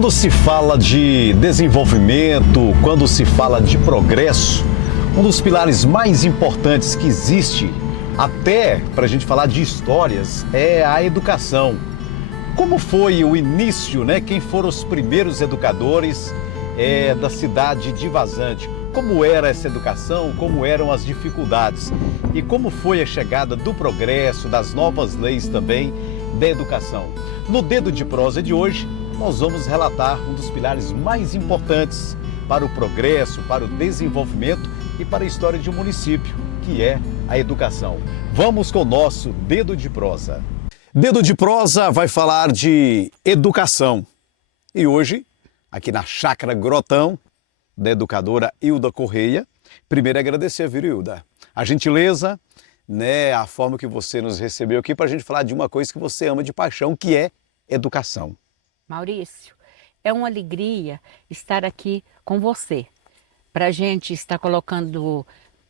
Quando se fala de desenvolvimento, quando se fala de progresso, um dos pilares mais importantes que existe, até para a gente falar de histórias, é a educação. Como foi o início, né? Quem foram os primeiros educadores da cidade de Vazante? Como era essa educação? Como eram as dificuldades? E como foi a chegada do progresso, das novas leis também da educação? No Dedo de Prosa de hoje, nós vamos relatar um dos pilares mais importantes para o progresso, para o desenvolvimento e para a história de um município, que é a educação. Vamos com o nosso Dedo de Prosa. Dedo de Prosa vai falar de educação. E hoje, aqui na Chácara Grotão, da educadora Hilda Correia, primeiro agradecer, viu, Hilda? A gentileza, né, a forma que você nos recebeu aqui para a gente falar de uma coisa que você ama de paixão, que é educação. Maurício, é uma alegria estar aqui com você, para a gente estar colocando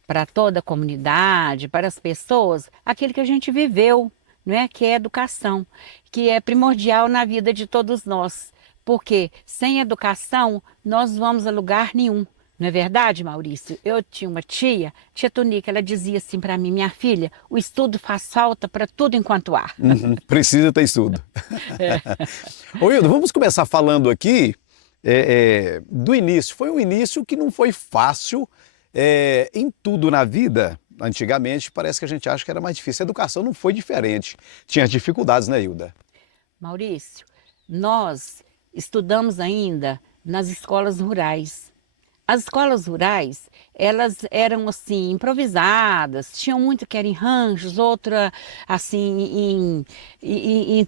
para toda a comunidade, para as pessoas, aquilo que a gente viveu, não é? Que é educação, que é primordial na vida de todos nós, porque sem educação nós não vamos a lugar nenhum. Não é verdade, Maurício? Eu tinha uma tia Tunica, ela dizia assim para mim: minha filha, o estudo faz falta para tudo enquanto há. Precisa ter estudo. Ô Hilda, vamos começar falando aqui do início. Foi um início que não foi fácil em tudo na vida. Antigamente parece que a gente acha que era mais difícil. A educação não foi diferente. Tinha dificuldades, né, Hilda? Maurício, nós estudamos ainda nas escolas rurais. As escolas rurais, elas eram assim, improvisadas, tinham muito que era em ranchos, outra assim em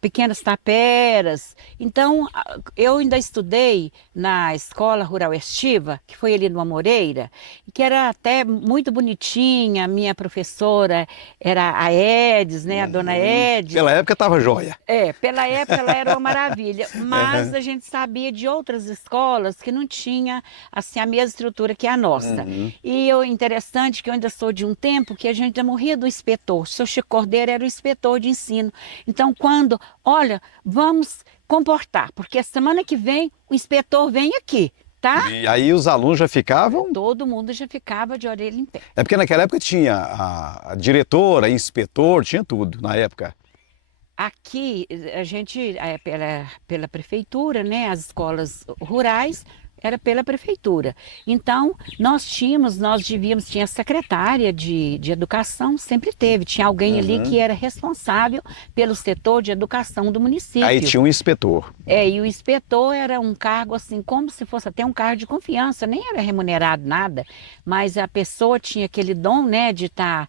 pequenas taperas. Então, eu ainda estudei na Escola Rural Estiva, que foi ali no Amoreira, que era até muito bonitinha. A minha professora era a Edis, né, a dona Edis. Pela época estava joia. Pela época ela era uma maravilha, mas a gente sabia de outras escolas que não tinha assim a mesma estrutura que a nossa. E o interessante que eu ainda sou de um tempo que a gente já morria do inspetor. O seu Chico Cordeiro era o inspetor de ensino. Então, quando, olha, vamos comportar, porque a semana que vem o inspetor vem aqui. Tá? E aí os alunos já ficavam? Todo mundo já ficava de orelha em pé. É porque naquela época tinha a diretora, inspetor, tinha tudo na época. Aqui, a gente, pela prefeitura, né, as escolas rurais, era pela prefeitura. Então, tinha a secretária de educação, sempre teve. Tinha alguém ali que era responsável pelo setor de educação do município. Aí tinha um inspetor. E o inspetor era um cargo assim, como se fosse até um cargo de confiança, nem era remunerado nada, mas a pessoa tinha aquele dom, né, de estar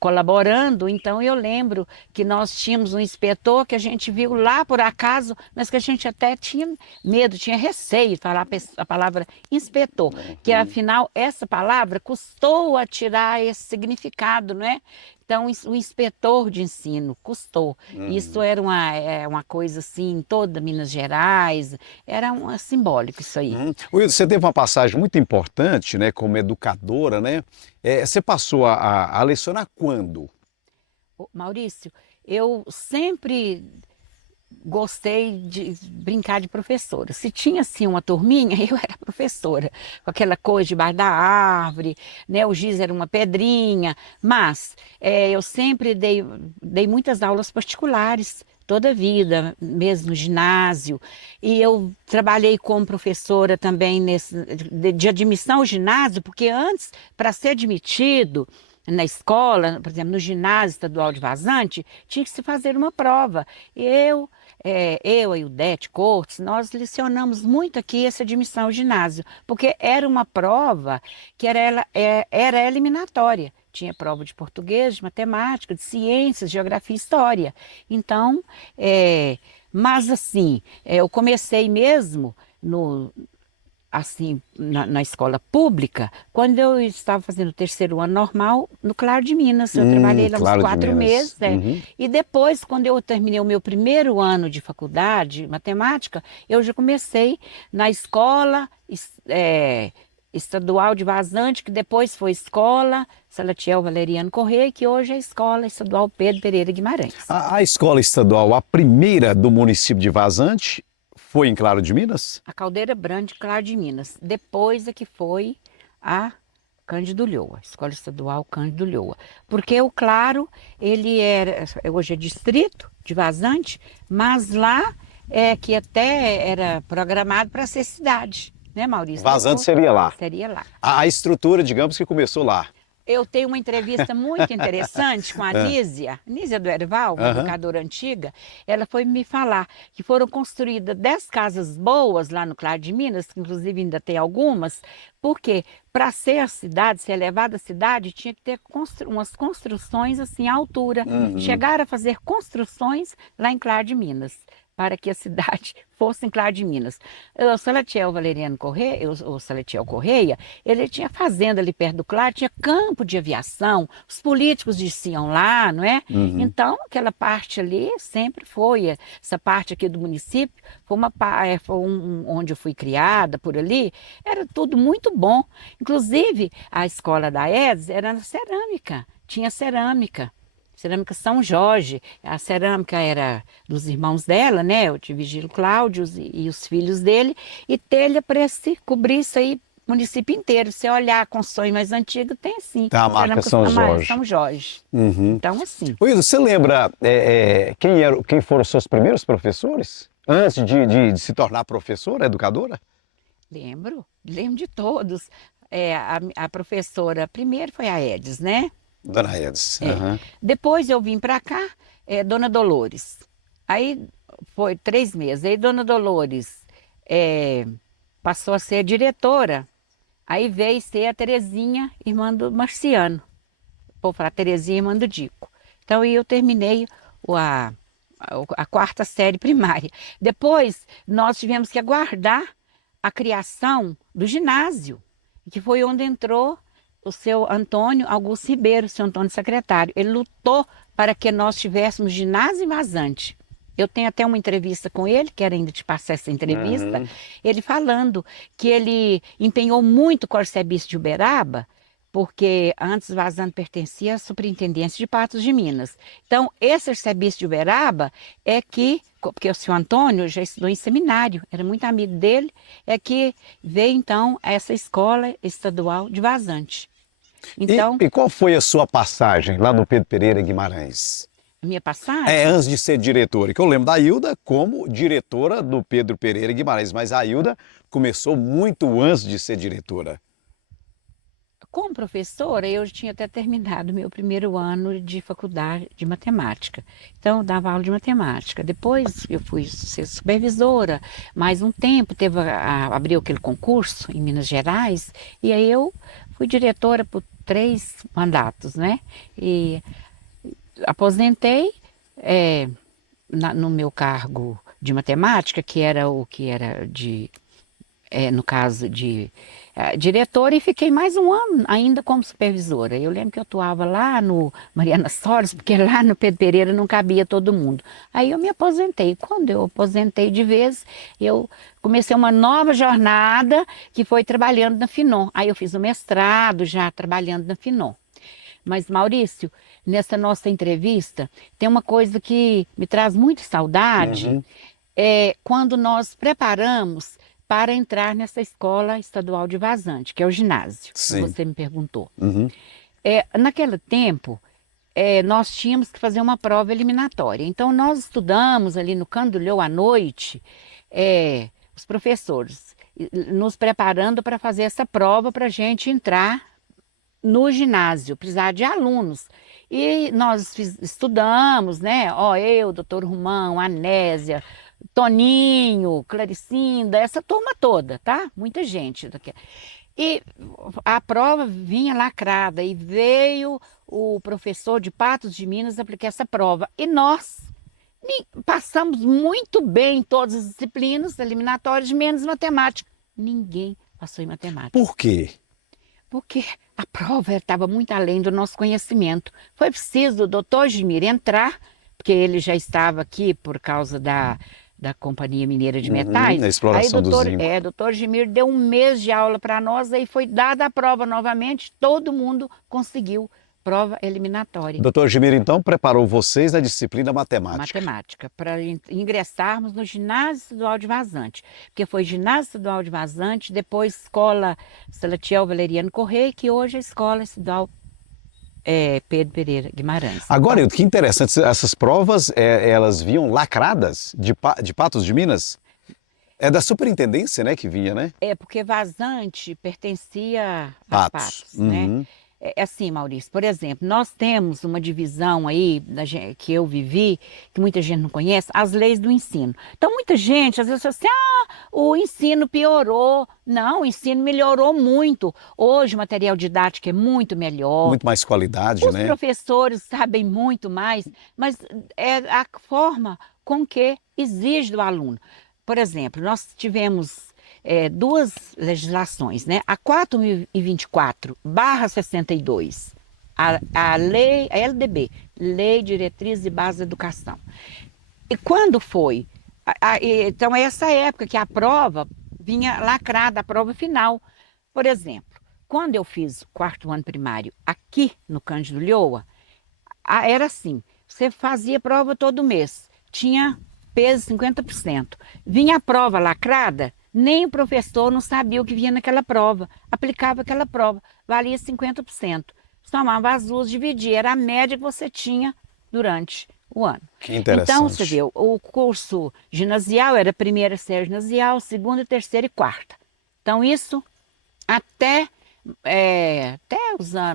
colaborando. Então, eu lembro que nós tínhamos um inspetor que a gente viu lá por acaso, mas que a gente até tinha medo, tinha receio de falar a palavra inspetor, que afinal essa palavra custou a tirar esse significado, não é? Então, o inspetor de ensino custou. Isso era uma coisa assim, em toda Minas Gerais, era simbólico isso aí. Wilson, você teve uma passagem muito importante, né, como educadora, né? Você passou a lecionar quando? Maurício, eu sempre gostei de brincar de professora. Se tinha assim uma turminha, eu era professora, com aquela coisa debaixo da árvore, né? O giz era uma pedrinha, mas eu sempre dei muitas aulas particulares, toda a vida, mesmo no ginásio, e eu trabalhei como professora também de admissão ao ginásio, porque antes, para ser admitido na escola, por exemplo, no ginásio estadual de Vazante, tinha que se fazer uma prova. Eu e o Ildete Cortes, nós lecionamos muito aqui essa admissão ao ginásio, porque era uma prova que era eliminatória. Tinha prova de português, de matemática, de ciências, geografia e história. Então, mas assim, eu comecei mesmo na escola pública, quando eu estava fazendo o terceiro ano normal, no Claro de Minas. Eu trabalhei lá uns 4 meses. E depois, quando eu terminei o meu primeiro ano de faculdade, matemática, eu já comecei na escola estadual de Vazante, que depois foi escola Salatiel Valeriano Correia, que hoje é a escola estadual Pedro Pereira Guimarães. A escola estadual, a primeira do município de Vazante, foi em Claro de Minas? A Caldeira Brande, Claro de Minas. Depois é que foi a Cândido Ulloa, Escola Estadual Cândido Ulloa. Porque o Claro, ele era, hoje é distrito de Vazante, mas lá é que até era programado para ser cidade, né, Maurício? Vazante seria lá. Seria lá. A estrutura, digamos que começou lá. Eu tenho uma entrevista muito interessante com a Nízia do Herval, uma educadora antiga. Ela foi me falar que foram construídas 10 casas boas lá no Claro de Minas, que inclusive ainda tem algumas, porque para ser a cidade, ser elevada a cidade, tinha que ter umas construções assim à altura. Chegaram a fazer construções lá em Claro de Minas, para que a cidade fosse em Claro de Minas. O Salatiel Valeriano Correia, o Salatiel Correia, ele tinha fazenda ali perto do Claro, tinha campo de aviação, os políticos desciam lá, não é? Então, aquela parte ali sempre foi, essa parte aqui do município, onde eu fui criada, por ali, era tudo muito bom. Inclusive, a escola da EDS era na cerâmica, tinha cerâmica. Cerâmica São Jorge, a cerâmica era dos irmãos dela, né? O tio Vigílio Cláudio e os filhos dele, e telha para cobrir isso aí, município inteiro. Se você olhar a construção mais antiga, tem assim. Tá, a marca São Jorge. São Jorge. Então, assim. Wilson, você lembra quem foram os seus primeiros professores? Antes de se tornar professora, educadora? Lembro de todos. A professora, primeiro foi a Edis, né? Dona Edis. Depois eu vim para cá, Dona Dolores. Aí foi 3 meses. Aí Dona Dolores passou a ser diretora. Aí veio ser a Terezinha, irmã do Marciano. Vou falar Terezinha, irmã do Dico. Então eu terminei a 4ª série primária. Depois nós tivemos que aguardar a criação do ginásio, que foi onde entrou o seu Antônio Augusto Ribeiro, seu Antônio secretário. Ele lutou para que nós tivéssemos ginásio em Vazante. Eu tenho até uma entrevista com ele, quero ainda te passar essa entrevista, ele falando que ele empenhou muito o Corcebis de Uberaba, porque antes Vazante pertencia à Superintendência de Patos de Minas. Então, esse arcebispo de Uberaba porque o senhor Antônio já estudou em seminário, era muito amigo dele, é que veio então essa escola estadual de Vazante. Então, e qual foi a sua passagem lá no Pedro Pereira Guimarães? a minha passagem? Antes de ser diretora, que eu lembro da Hilda como diretora do Pedro Pereira Guimarães, mas a Hilda começou muito antes de ser diretora. Como professora, eu tinha até terminado meu primeiro ano de faculdade de matemática. Então, eu dava aula de matemática. Depois, eu fui ser supervisora. Mais um tempo, abriu aquele concurso em Minas Gerais. E aí, eu fui diretora por 3 mandatos, né? E aposentei no meu cargo de matemática, que era no caso de diretora, e fiquei mais um ano ainda como supervisora. Eu lembro que eu atuava lá no Mariana Soros, porque lá no Pedro Pereira não cabia todo mundo. Aí eu me aposentei. Quando eu aposentei de vez, eu comecei uma nova jornada, que foi trabalhando na Finon. Aí eu fiz o mestrado já trabalhando na Finon. Mas, Maurício, nessa nossa entrevista, tem uma coisa que me traz muita saudade, quando nós preparamos para entrar nessa escola estadual de Vazante, que é o ginásio, que você me perguntou. Naquele tempo, nós tínhamos que fazer uma prova eliminatória. Então, nós estudamos ali no Cândido Ulloa à noite, os professores, nos preparando para fazer essa prova para a gente entrar no ginásio, precisar de alunos. E nós estudamos, né? Eu, doutor Romão, Anésia, Toninho, Claricinda, essa turma toda, tá? Muita gente. E a prova vinha lacrada e veio o professor de Patos de Minas aplicar essa prova. E nós passamos muito bem em todas as disciplinas eliminatórias, menos matemática. Ninguém passou em matemática. Por quê? Porque a prova estava muito além do nosso conhecimento. Foi preciso o doutor Gimir entrar, porque ele já estava aqui por causa da Companhia Mineira de Metais. A exploração do zinco. Doutor Gimir deu 1 mês de aula para nós, aí foi dada a prova novamente, todo mundo conseguiu prova eliminatória. Doutor Gimiro, então, preparou vocês na disciplina matemática. Matemática, para ingressarmos no ginásio estadual de Vazante, porque foi ginásio estadual de Vazante, depois escola Salatiel Valeriano Correia, que hoje é a escola estadual Pedro Pereira Guimarães. Agora, que interessante, essas provas, elas vinham lacradas de Patos de Minas? É da superintendência, né, que vinha, né? É, porque Vazante pertencia a Patos, né? Uhum. É assim, Maurício, por exemplo, nós temos uma divisão aí que eu vivi, que muita gente não conhece, as leis do ensino. Então, muita gente às vezes fala assim, o ensino piorou. Não, o ensino melhorou muito. Hoje o material didático é muito melhor. Muito mais qualidade, Os né? professores sabem muito mais, mas é a forma com que exige do aluno. Por exemplo, nós tivemos duas legislações, né? A 4024/62, a lei, a LDB, Lei Diretriz e Base da Educação. E quando foi? Então, é essa época que a prova vinha lacrada, a prova final. Por exemplo, quando eu fiz o 4º ano primário aqui no Cândido Ulloa, era assim, você fazia prova todo mês, tinha peso 50%. Vinha a prova lacrada, nem o professor não sabia o que vinha naquela prova, aplicava aquela prova, valia 50%. Somava as duas, dividia, era a média que você tinha durante o ano. Que interessante. Então, você vê, o curso ginasial era primeira série ginasial, segunda, terceira e quarta. Então, isso até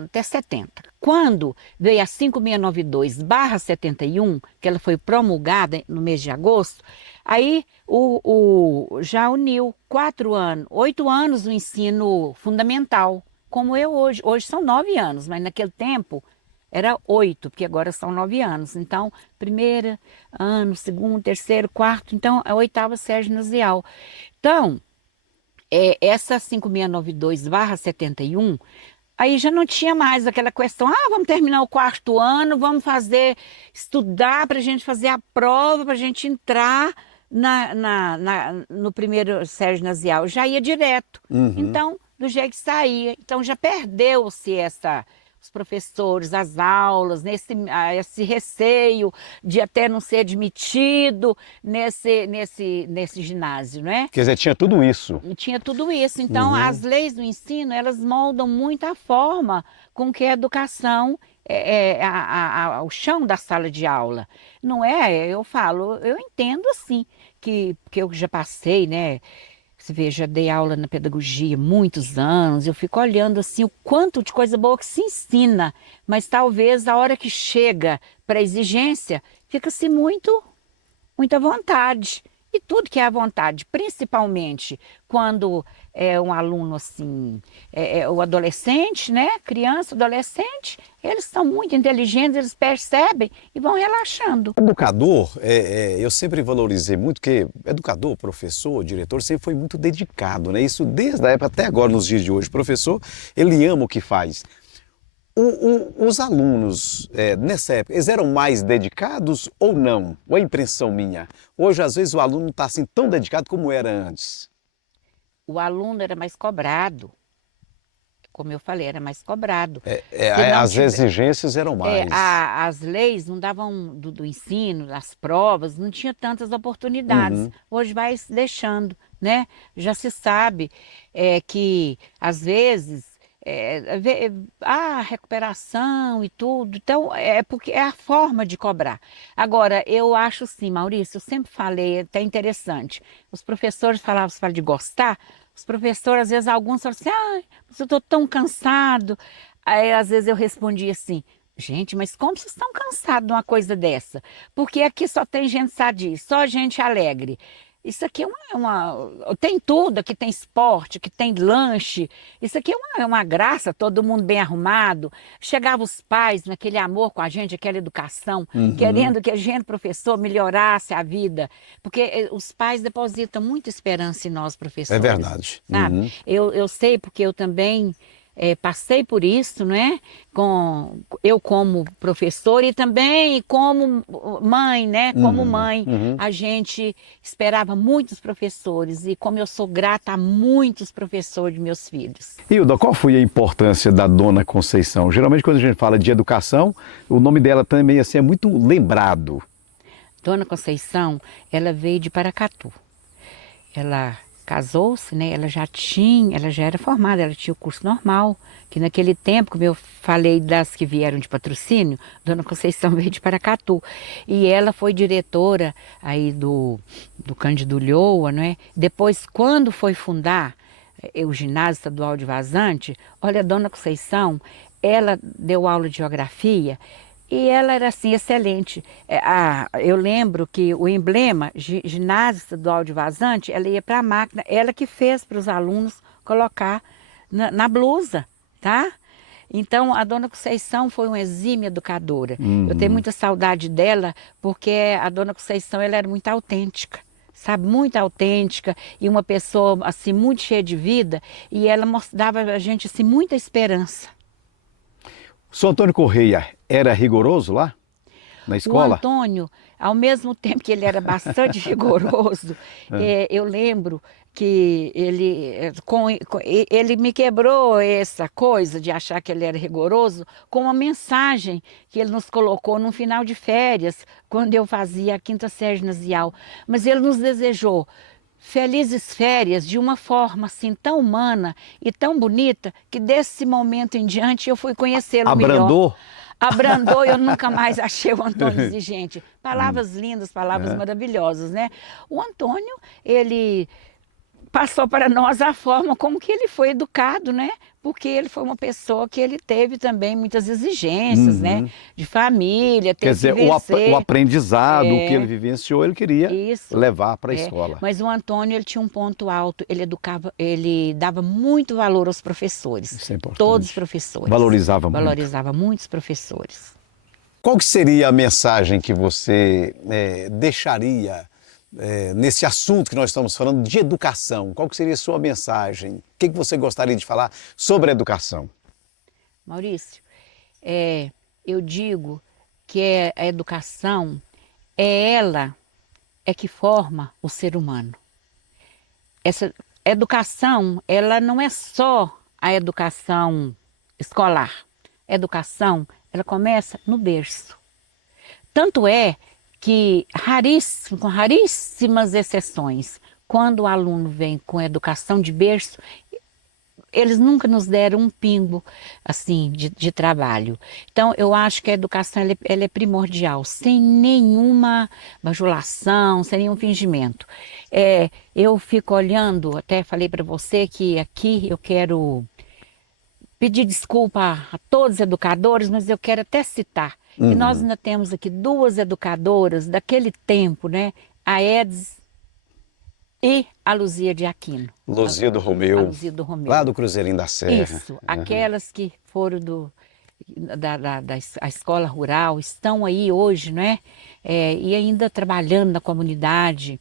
até 70. Quando veio a 5692/71, que ela foi promulgada no mês de agosto, aí já uniu 4 anos, 8 anos no ensino fundamental, como eu hoje. Hoje são 9 anos, mas naquele tempo era 8, porque agora são 9 anos. Então, primeiro ano, segundo, terceiro, quarto, então a 8ª série ginasial. Então, essa 5692/71, aí já não tinha mais aquela questão, vamos terminar o 4º ano, vamos estudar para a gente fazer a prova, para a gente entrar no primeiro série ginasial. Já ia direto. Uhum. Então, do jeito que saía. Então, já perdeu-se os professores, as aulas, esse receio de até não ser admitido nesse ginásio, né? Quer dizer, tinha tudo isso. Tinha tudo isso. Então, as leis do ensino, elas moldam muito a forma com que a educação ao chão da sala de aula. Não é? Eu entendo assim, porque eu já passei, né? Você vê, já dei aula na pedagogia muitos anos, eu fico olhando assim o quanto de coisa boa que se ensina, mas talvez a hora que chega para a exigência, fica-se muita vontade. E tudo que é à vontade, principalmente quando é um aluno assim, o adolescente, né? Criança, adolescente, eles são muito inteligentes, eles percebem e vão relaxando. Educador, eu sempre valorizei muito que educador, professor, diretor, sempre foi muito dedicado, né? Isso desde a época até agora, nos dias de hoje. Professor, ele ama o que faz. Os alunos, nessa época, eles eram mais dedicados ou não? Ou é impressão minha? Hoje, às vezes, o aluno não está assim tão dedicado como era antes. O aluno era mais cobrado. Como eu falei, era mais cobrado. As exigências eram mais. As leis não davam do ensino, das provas, não tinha tantas oportunidades. Uhum. Hoje vai se deixando, né? Já se sabe que, às vezes, recuperação e tudo. Então, porque é a forma de cobrar. Agora, eu acho sim, Maurício, eu sempre falei, até interessante, os professores falavam, você fala de gostar, os professores, às vezes, alguns falam assim, mas eu estou tão cansado. Aí, às vezes, eu respondia assim, gente, mas como vocês estão cansados de uma coisa dessa? Porque aqui só tem gente sadia, só gente alegre. Isso aqui tem tudo, aqui tem esporte, aqui tem lanche. Isso aqui é uma graça, todo mundo bem arrumado. Chegavam os pais naquele amor com a gente, aquela educação, querendo que a gente, professor, melhorasse a vida. Porque os pais depositam muita esperança em nós, professores. É verdade. Sabe? Eu sei, porque eu também passei por isso, não é? Eu como professora e também como mãe, né? Como mãe, a gente esperava muitos professores e como eu sou grata a muitos professores de meus filhos. Hilda, qual foi a importância da Dona Conceição? Geralmente quando a gente fala de educação, o nome dela também assim, é muito lembrado. Dona Conceição, ela veio de Paracatu. Ela casou-se, né? Ela já era formada, ela tinha o curso normal, que naquele tempo, como eu falei das que vieram de patrocínio, Dona Conceição veio de Paracatu. E ela foi diretora aí do Cândido Ulloa, né? Depois, quando foi fundar o Ginásio Estadual de Vazante, olha, a Dona Conceição, ela deu aula de geografia. E ela era assim, excelente. Eu lembro que o emblema, Ginásio Estadual de Vazante, ela ia para a máquina, ela que fez para os alunos colocar na blusa, tá? Então, a Dona Conceição foi uma exímia educadora. Eu tenho muita saudade dela, porque a Dona Conceição ela era muito autêntica. Sabe, muito autêntica e uma pessoa assim muito cheia de vida, e ela dava a gente assim muita esperança. O São Antônio Correia era rigoroso lá na escola? O Antônio, ao mesmo tempo que ele era bastante rigoroso, eu lembro que ele me quebrou essa coisa de achar que ele era rigoroso com uma mensagem que ele nos colocou no final de férias, quando eu fazia a quinta série ginasial. Mas ele nos desejou felizes férias de uma forma assim tão humana e tão bonita que desse momento em diante eu fui conhecê-lo melhor. Abrandou? Abrandou, eu nunca mais achei o Antônio exigente. Palavras lindas, palavras maravilhosas, né? O Antônio, ele passou para nós a forma como que ele foi educado, né? Porque ele foi uma pessoa que ele teve também muitas exigências, né? De família, Quer dizer, o aprendizado que ele vivenciou, ele queria levar para a escola. Mas o Antônio, ele tinha um ponto alto, ele dava muito valor aos professores. Isso é importante. Todos os professores. Valorizava muito. Valorizava muitos professores. Qual que seria a mensagem que você deixaria nesse assunto que nós estamos falando de educação? Qual que seria a sua mensagem? O que você gostaria de falar sobre a educação? Maurício, eu digo que a educação ela que forma o ser humano. Essa educação, ela não é só a educação escolar. A educação, ela começa no berço. Tanto é que, com raríssimas exceções, quando o aluno vem com educação de berço, eles nunca nos deram um pingo assim de trabalho. Então, eu acho que a educação ela é primordial, sem nenhuma bajulação, sem nenhum fingimento. Eu fico olhando, até falei para você que aqui eu quero pedir desculpa a todos os educadores, mas eu quero até citar que nós ainda temos aqui duas educadoras daquele tempo, né? A Edis e a Luzia de Aquino. Luzia do Romeu. A Luzia do Romeu. Lá do Cruzeirinho da Serra. Isso, aquelas que foram da escola rural, estão aí hoje, né? E ainda trabalhando na comunidade.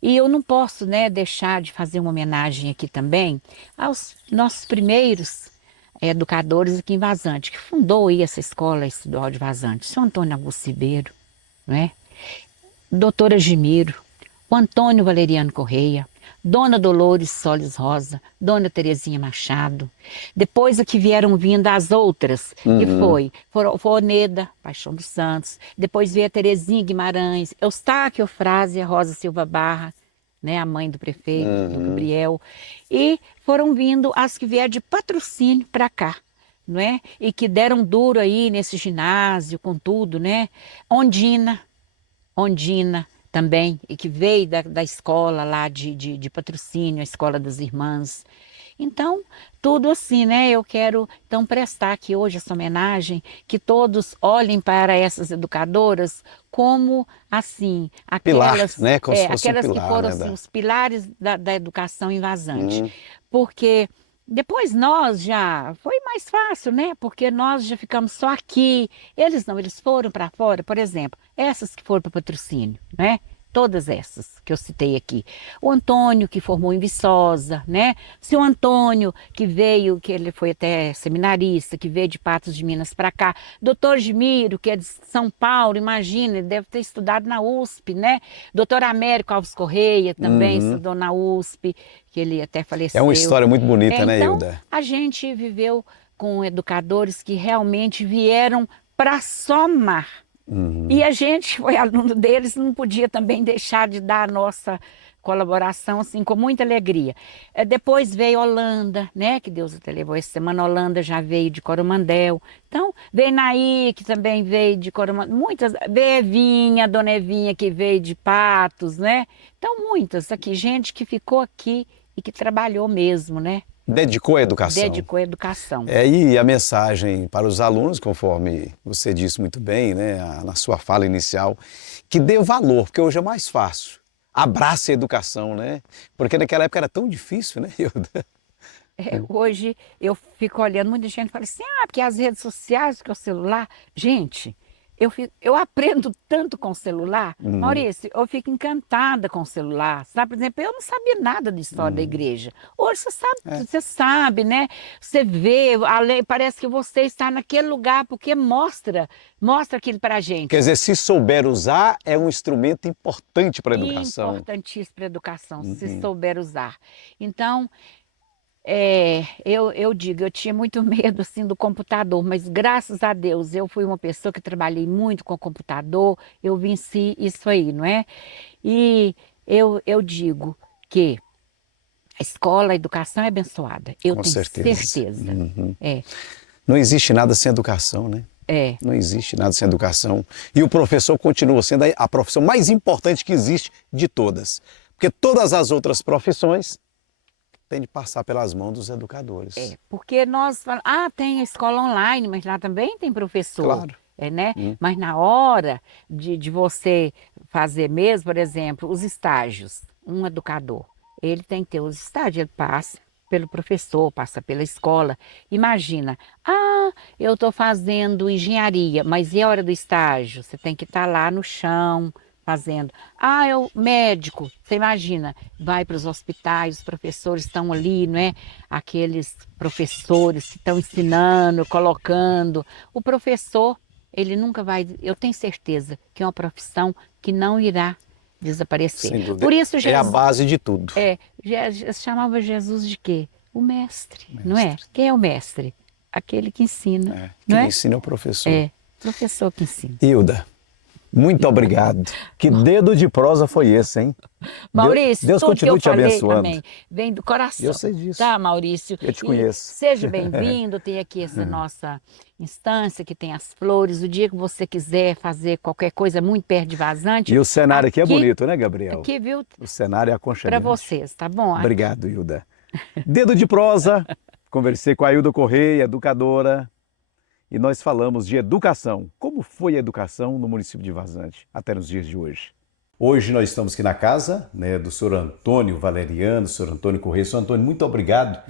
E eu não posso, né, deixar de fazer uma homenagem aqui também aos nossos primeiros educadores aqui em Vazante, que fundou aí essa escola estadual de Vazante, São Antônio Augusto Ribeiro, né? Doutora Gimiro, o Antônio Valeriano Correia, Dona Dolores Solis Rosa, Dona Terezinha Machado. Depois aqui vieram vindo as outras, que foi Oneda, Paixão dos Santos, depois veio a Terezinha Guimarães, Eustáquio Frázia Rosa Silva Barra, né, a mãe do prefeito, do Gabriel, e foram vindo as que vieram de patrocínio para cá, não é? E que deram duro aí nesse ginásio, com tudo, né? Ondina também, e que veio da escola lá de patrocínio, a Escola das Irmãs. Então, tudo assim, né? Eu quero, então, prestar aqui hoje essa homenagem, que todos olhem para essas educadoras como, assim, aquelas, pilar, né? Como se fosse aquelas pilar, que foram, né, assim, os pilares da educação em Vazante. Porque depois nós já, foi mais fácil, né? Porque nós já ficamos só aqui. Eles não, eles foram para fora, por exemplo, essas que foram para patrocínio, né? todas essas que eu citei aqui. O Antônio, que formou em Viçosa, né? O seu Antônio, que veio, que ele foi até seminarista, que veio de Patos de Minas para cá. Doutor Gimiro, que é de São Paulo, imagina, ele deve ter estudado na USP, né? Doutor Américo Alves Correia também estudou na USP, que ele até faleceu. É uma história muito bonita, né, Então, Hilda? a gente viveu com educadores que realmente vieram para somar. E a gente foi aluno deles, não podia também deixar de dar a nossa colaboração, assim, com muita alegria. Depois veio Holanda, né, que Deus até levou essa semana, Holanda já veio de Coromandel. Então, veio Naí, que também veio de Coromandel, muitas, veio Evinha, Dona Evinha, que veio de Patos, né? Então, muitas aqui, gente que ficou aqui e que trabalhou mesmo, né? Dedicou a educação. Dedicou a educação. E a mensagem para os alunos, conforme você disse muito bem, né, na sua fala inicial, que dê valor, porque hoje é mais fácil. Abrace a educação, né? Porque naquela época era tão difícil, né, Hilda? Hoje eu fico olhando, muita gente fala assim, porque as redes sociais, que é o celular. Gente, eu aprendo tanto com o celular. Maurício, eu fico encantada com o celular. Sabe? Por exemplo, eu não sabia nada da história da igreja. Hoje você sabe, né? Você vê, parece que você está naquele lugar, porque mostra aquilo para a gente. Quer dizer, se souber usar, é um instrumento importante para a educação. Importantíssimo para a educação, se souber usar. Então, eu digo, eu tinha muito medo assim do computador, mas graças a Deus eu fui uma pessoa que trabalhei muito com computador, eu venci isso aí, não é? E eu digo que a escola, a educação é abençoada, eu Com tenho certeza. Não existe nada sem educação, né? Não existe nada sem educação. E o professor continua sendo a profissão mais importante que existe de todas, porque todas as outras profissões tem de passar pelas mãos dos educadores. Porque nós falamos, tem a escola online, mas lá também tem professor. Claro. Né? Mas na hora de você fazer mesmo, por exemplo, os estágios, um educador, ele tem que ter os estágios, ele passa pelo professor, passa pela escola. Imagina, eu estou fazendo engenharia, mas e a hora do estágio? Você tem que estar lá no chão, fazendo. Eu médico, você imagina, vai para os hospitais, os professores estão ali, não é? Aqueles professores que estão ensinando, colocando. O professor, ele nunca vai, eu tenho certeza que é uma profissão que não irá desaparecer. Sem dúvida. Por isso é a base de tudo. Chamava Jesus de quê? O mestre, não é? Quem é o mestre? Aquele que ensina. Quem ensina é o professor. Professor que ensina. Hilda, muito obrigado. Que dedo de prosa foi esse, hein? Maurício, Deus tudo continue que eu te abençoando. Falei, vem do coração. Eu sei disso. Tá, Maurício? Eu te conheço. Seja bem-vindo, tem aqui essa nossa instância que tem as flores. O dia que você quiser fazer qualquer coisa muito perto de Vazante. E o cenário aqui é bonito, né, Gabriel? Aqui, viu? O cenário é aconchegante. Para vocês, tá bom? Obrigado, Hilda. Dedo de prosa. Conversei com a Hilda Correia, educadora. E nós falamos de educação. Como foi a educação no município de Vazante até nos dias de hoje? Hoje nós estamos aqui na casa, né, do senhor Antônio Valeriano, senhor Antônio Correia. Senhor Antônio, muito obrigado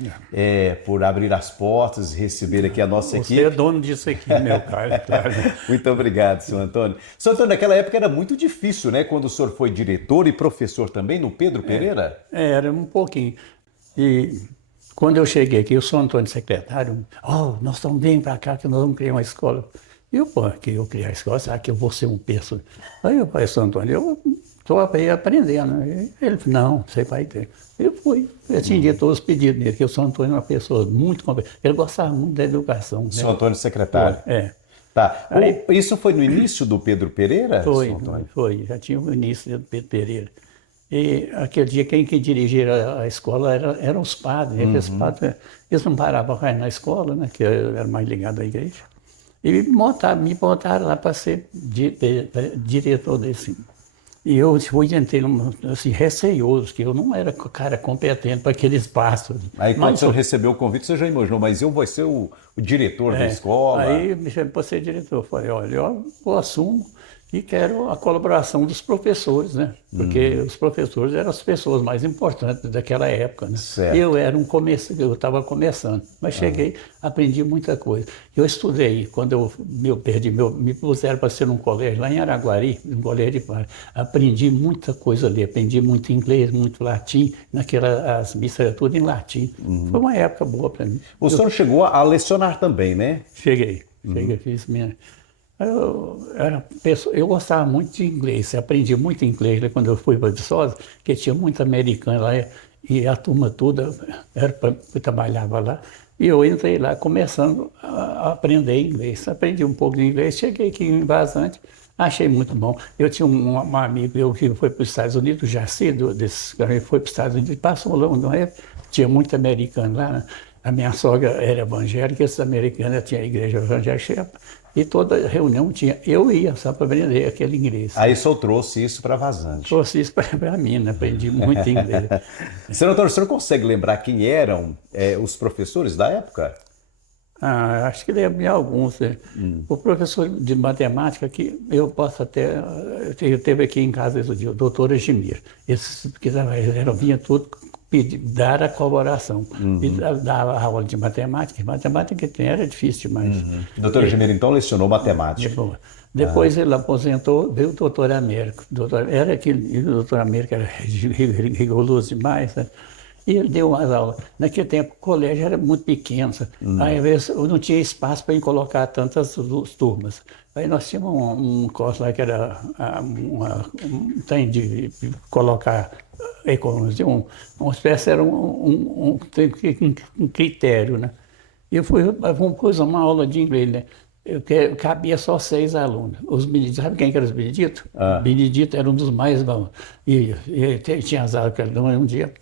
por abrir as portas e receber aqui a nossa equipe. Você é dono disso aqui, meu caro. Claro. Muito obrigado, senhor Antônio. Senhor Antônio, naquela época era muito difícil, né? Quando o senhor foi diretor e professor também no Pedro Pereira? Era um pouquinho. E quando eu cheguei aqui, eu sou Antônio secretário, nós estamos bem para cá que nós vamos criar uma escola. E eu, que eu criar a escola, será que eu vou ser um perso? Aí eu falei, São Antônio, eu estou aprendendo. E ele falou, não, você vai ter. Eu fui, eu atendi todos os pedidos dele, que o São Antônio é uma pessoa muito competente. Ele gostava muito da educação. São Antônio secretário? Tá. Aí, isso foi no início do Pedro Pereira? Foi, já tinha o início do Pedro Pereira. E aquele dia quem que dirigia a escola eram os padres. Aqueles padres, eles não paravam para ir na escola, né, que eu era mais ligado à igreja. E me botaram lá para ser diretor desse. E eu entrei assim, receioso, que eu não era cara competente para aqueles passos. Aí quando o senhor recebeu o convite, você já imaginou, mas eu vou ser o diretor da escola? Aí me chamou para ser diretor. Eu falei, olha, eu assumo E quero a colaboração dos professores, né? Porque os professores eram as pessoas mais importantes daquela época, né? Certo. Eu estava começando, mas cheguei, aprendi muita coisa. Eu estudei, quando me puseram para ser num colégio lá em Araguari, um colégio de padre. Aprendi muita coisa ali, aprendi muito inglês, muito latim, as missas eram tudo em latim. Foi uma época boa para mim. O senhor chegou a lecionar também, né? Cheguei, fiz minha... Eu gostava muito de inglês, aprendi muito inglês né, quando eu fui para Viçosa, porque tinha muito americano lá e a turma toda eu trabalhava lá. E eu entrei lá começando a aprender inglês. Aprendi um pouco de inglês, cheguei aqui em Vazante, achei muito bom. Eu tinha um amigo que foi para os Estados Unidos, o Jaci, foi para os Estados Unidos, passou lá, não é? Tinha muito americano lá, né? A minha sogra era evangélica, esses americanos tinham a igreja evangélica, e toda reunião tinha. Eu ia só para aprender aquele inglês. Aí o senhor trouxe isso para Vazante. Trouxe isso para mim, né? Aprendi muito inglês. Senador, o senhor consegue lembrar quem eram os professores da época? Acho que lembro de alguns. Né? O professor de matemática, que eu posso até... Teve aqui em casa esse dia, o doutor Egimir. Esses que vinha tudo dar a colaboração. E dava aula de matemática. Matemática que era difícil demais. O doutor Egimir, então, lecionou matemática. Depois ele aposentou, veio o doutor Américo. O doutor Américo era rigoroso demais, né? E ele deu umas aulas. Naquele tempo, o colégio era muito pequeno. Aí, às vezes, não tinha espaço para colocar tantas turmas. Aí nós tínhamos um curso lá que era tem de colocar economia, uma espécie, era um critério, né? E eu pus uma aula de inglês, né? Cabia só 6 alunos. Os beneditos, sabe quem que era os beneditos? Benedito era um dos mais bons. E tinha as aulas que um dia...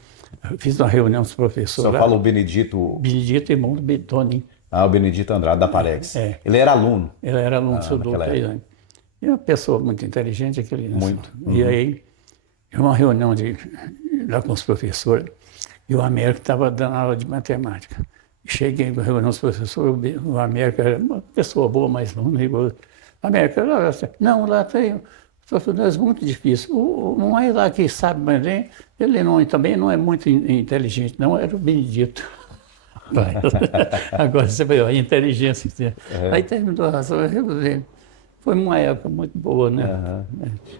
Eu fiz uma reunião com os professores. O senhor falou Benedito... Benedito, irmão do Toninho. O Benedito Andrade da Parex. Ele era aluno? Ele era aluno do doutor. E uma pessoa muito inteligente, aquele. Muito. E aí, uma reunião lá com os professores, e o Américo estava dando aula de matemática. Cheguei na reunião dos professores, o Américo era uma pessoa boa, mas não rigoroso. O Américo era assim, não, lá tem... É muito difícil. Não é lá que sabe, mas ele também não é muito inteligente, não, era o Benedito. Agora você vê a inteligência que tem. Aí terminou a razão, foi uma época muito boa, né?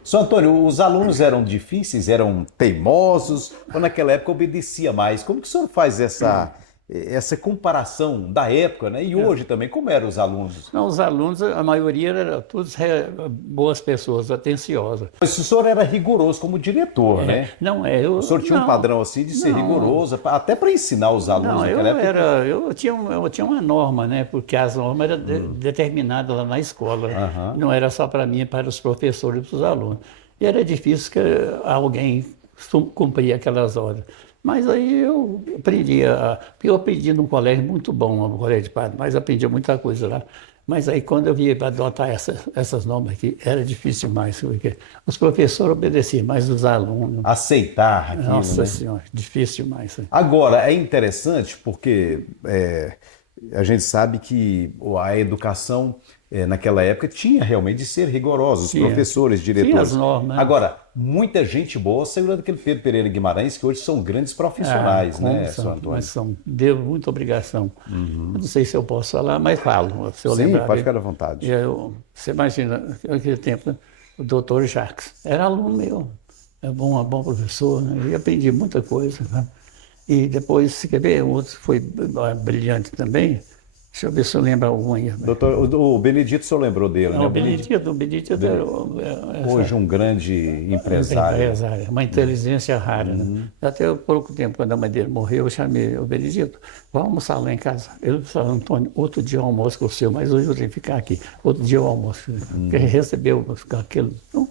Sr. Antônio, os alunos eram difíceis, eram teimosos, ou naquela época obedecia mais? Como que o senhor faz essa comparação da época, né? E hoje também, como eram os alunos? Não, os alunos, a maioria eram todos boas pessoas, atenciosas. Mas o senhor era rigoroso como diretor, né? Não, o senhor tinha um padrão assim de ser rigoroso, até para ensinar os alunos naquela época? Eu tinha uma norma, né? Porque as normas eram determinadas lá na escola. Não era só para mim, para os professores e para os alunos. E era difícil que alguém cumpria aquelas ordens. Mas aí eu aprendi num colégio muito bom, no colégio de padre, mas aprendi muita coisa lá. Mas aí quando eu via para adotar essas normas aqui, era difícil demais, porque os professores obedeciam, mas os alunos... Aceitar aquilo, Nossa Senhora, difícil demais. Agora, é interessante porque a gente sabe que a educação naquela época tinha realmente de ser rigorosa, os professores, diretores. Tinha as normas. Agora, muita gente boa saiu daquele Pedro Pereira Guimarães, que hoje são grandes profissionais, né, Sr. Antônio? Mas devo muita obrigação. Eu não sei se eu posso falar, mas falo. Se eu Sim, lembrar, pode ficar à vontade. Você imagina, naquele tempo, né, o doutor Jacques era aluno meu, é um bom professor, né, e aprendi muita coisa. Né? E depois, se quer ver, o outro foi brilhante também. Deixa eu ver se eu lembro algum aí. Doutor, o Benedito, o senhor lembrou dele, né? O Benedito era hoje um grande empresário. Uma inteligência rara. Né? Até pouco tempo, quando a mãe dele morreu, eu chamei o Benedito, vamos almoçar lá em casa. Ele falou, Antônio, outro dia eu almoço com o senhor, mas hoje eu tenho que ficar aqui. Outro dia eu almoço. Porque recebeu aquilo. Então,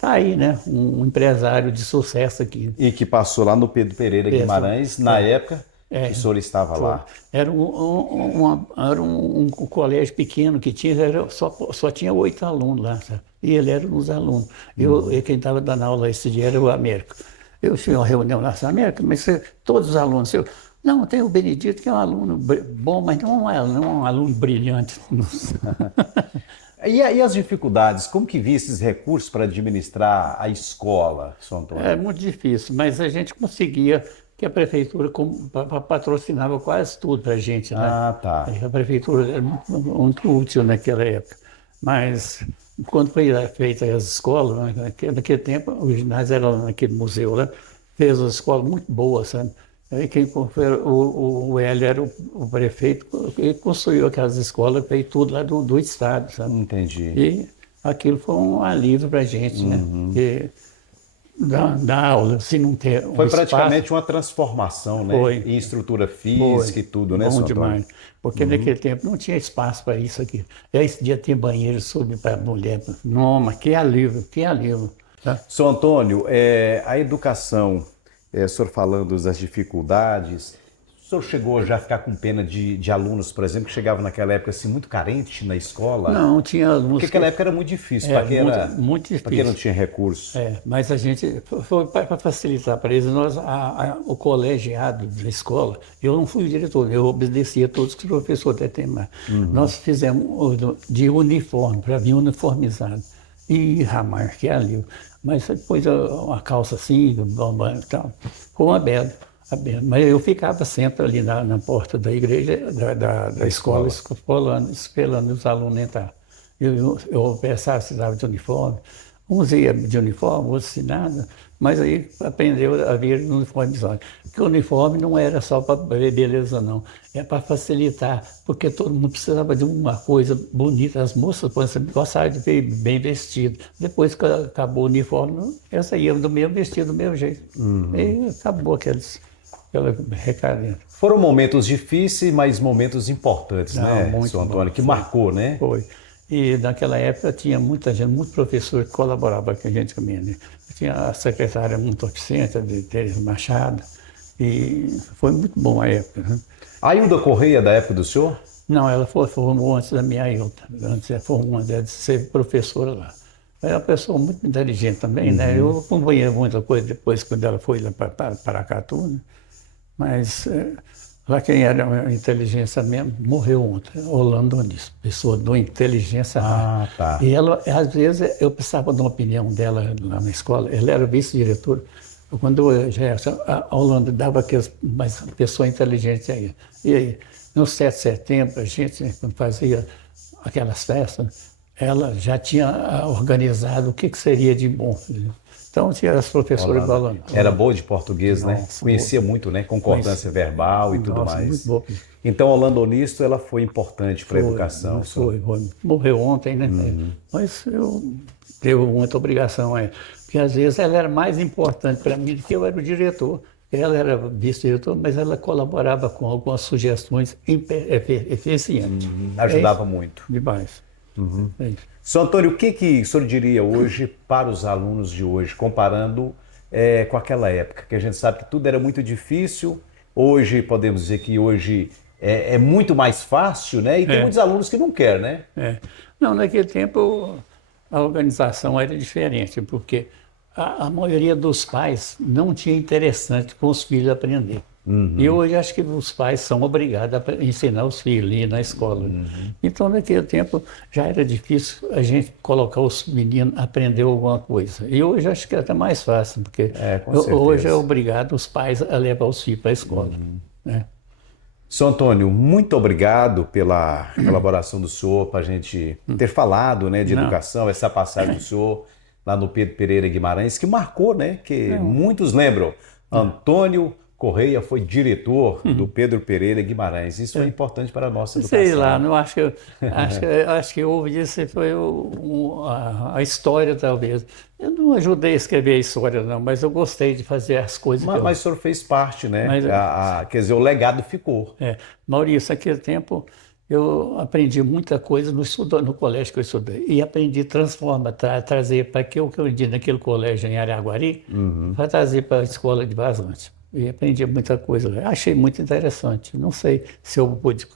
tá aí, né? Um empresário de sucesso aqui. E que passou lá no Pedro Pereira Guimarães, na época... que o senhor estava lá. Era um colégio pequeno que tinha, só tinha 8 alunos lá, sabe? E ele era um dos alunos. E quem estava dando aula esse dia era o Américo. Eu tinha uma reunião lá, Américo, mas todos os alunos... Não, tem o Benedito, que é um aluno bom, mas não é um aluno brilhante. E as dificuldades? Como que via esses recursos para administrar a escola, São Antônio? É muito difícil, mas a gente conseguia, que a prefeitura patrocinava quase tudo para a gente, né? Ah, tá. A prefeitura era muito útil naquela época. Mas quando foi feita as escolas, né, naquele tempo, o ginásio era naquele museu lá, fez uma escola muito boa, sabe? Aí quem foi, o Hélio era o prefeito, ele construiu aquelas escolas, fez tudo lá do estado, sabe? Entendi. E aquilo foi um alívio para a gente, né? Porque dar aula, se não ter um Foi espaço, praticamente uma transformação, né? Foi. Em estrutura física e tudo, né, bom São Antônio? demais. Porque naquele tempo não tinha espaço para isso aqui. Aí esse dia tem banheiro sobre para mulher. Não, mas que alívio, que alívio. Tá? São Antônio, a educação, o senhor falando das dificuldades, o senhor chegou já a ficar com pena de alunos, por exemplo, que chegavam naquela época assim muito carente na escola? Não, tinha alunos. Porque aquela época era muito difícil, para quem, muito difícil. para quem não tinha recurso. Mas a gente, foi para facilitar para eles, o colegiado da escola, eu não fui o diretor, eu obedecia a todos os professores até mais. Nós fizemos de uniforme, para vir uniformizado. E ramar, que é ali. Mas depois uma calça assim, e tal, ficou aberto. Mas eu ficava sempre ali na porta da igreja, da escola, esperando os alunos entrar. Eu pensava se dava de uniforme. Uns iam de uniforme, outros sem nada, mas aí aprendeu a vir uniformizado. Porque o uniforme não era só para beleza, não. É para facilitar, porque todo mundo precisava de uma coisa bonita. As moças gostavam de ver bem vestido. Depois que acabou o uniforme, elas iam do mesmo vestido, do mesmo jeito. E acabou aquela recadinha. Foram momentos difíceis, mas momentos importantes, né, muito São Antônio, bom, que foi. marcou, né? Foi. E naquela época tinha muita gente, muito professor que colaborava com a gente também. Né? Tinha a secretária muito eficiente, a de Teresa Machado, e foi muito bom a época. Né? A Hilda Correia, da época do senhor? Não, ela formou antes da minha Hilda, antes ela formou de ser professora lá. Era uma pessoa muito inteligente também, né? Eu acompanhei muita coisa depois, quando ela foi lá para Paracatu, né? Mas lá quem era uma inteligência mesmo, morreu ontem, Orlando Onis, pessoa de uma inteligência rara. tá. E ela, às vezes, eu precisava de uma opinião dela lá na escola, ela era vice-diretora. Quando a Orlando dava aquelas, mas pessoa inteligente aí. E aí, no 7 de setembro, a gente, quando fazia aquelas festas, ela já tinha organizado o que seria de bom. Então tinha as professoras falando. Era boa de português, né? Nossa, Conhecia muito, né? Concordância verbal e tudo mais. Muito boa. Então, Orlando Onisto, ela foi importante para a educação. Foi. Morreu ontem, né? Mas eu devo muita obrigação a ela. Porque às vezes ela era mais importante para mim do que eu era o diretor. Ela era vice-diretor, mas ela colaborava com algumas sugestões eficientes. Ajudava muito. Demais. É isso. São Antônio, o que o senhor diria hoje para os alunos de hoje, comparando com aquela época, que a gente sabe que tudo era muito difícil, hoje podemos dizer que hoje é muito mais fácil, né? E tem muitos alunos que não querem, né? Não, naquele tempo a organização era diferente, porque a maioria dos pais não tinha interessante com os filhos aprender. E hoje acho que os pais são obrigados a ensinar os filhos ir na escola. Então, naquele tempo, já era difícil a gente colocar os meninos a aprender alguma coisa. E hoje acho que é até mais fácil, porque hoje é obrigado os pais a levar os filhos para a escola. Né? São Antônio, muito obrigado pela colaboração do senhor, para a gente ter falado, né, de educação, essa passagem do senhor lá no Pedro Pereira Guimarães, que marcou, né, que muitos lembram. Antônio Correia foi diretor do Pedro Pereira Guimarães. Isso foi importante para a nossa educação. Sei lá, não acho que houve isso, foi a história talvez. Eu não ajudei a escrever a história não, mas eu gostei de fazer as coisas. Mas o senhor fez parte, né? Quer dizer, o legado ficou. Maurício, naquele tempo eu aprendi muita coisa no colégio que eu estudei. E aprendi a transformar, trazer para que eu aprendi naquele colégio em Araguari, para trazer para a escola de Vazante. E aprendi muita coisa. Achei muito interessante. Não sei se eu pude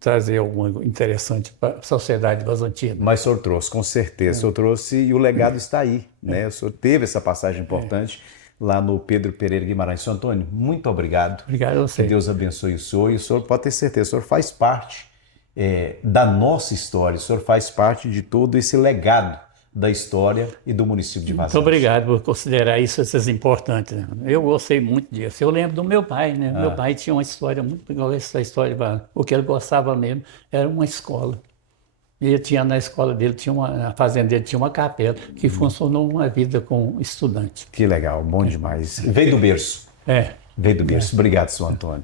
trazer algo interessante para a sociedade vazantina. Mas o senhor trouxe, com certeza. O senhor trouxe e o legado está aí. Né? O senhor teve essa passagem importante lá no Pedro Pereira Guimarães. Senhor Antônio, muito obrigado. Obrigado a você. Que Deus abençoe o senhor. E o senhor pode ter certeza, o senhor faz parte da nossa história. O senhor faz parte de todo esse legado da história e do município de Vazante. Muito obrigado por considerar essas importantes, né? Eu gostei muito disso. Eu lembro do meu pai, né? Meu pai tinha uma história muito igual essa história. O que ele gostava mesmo era uma escola. Ele tinha na escola dele, na fazenda dele tinha uma capela que funcionou uma vida com estudante. Que legal, bom demais. Veio do berço. É. Veio do berço. Obrigado, senhor Antônio.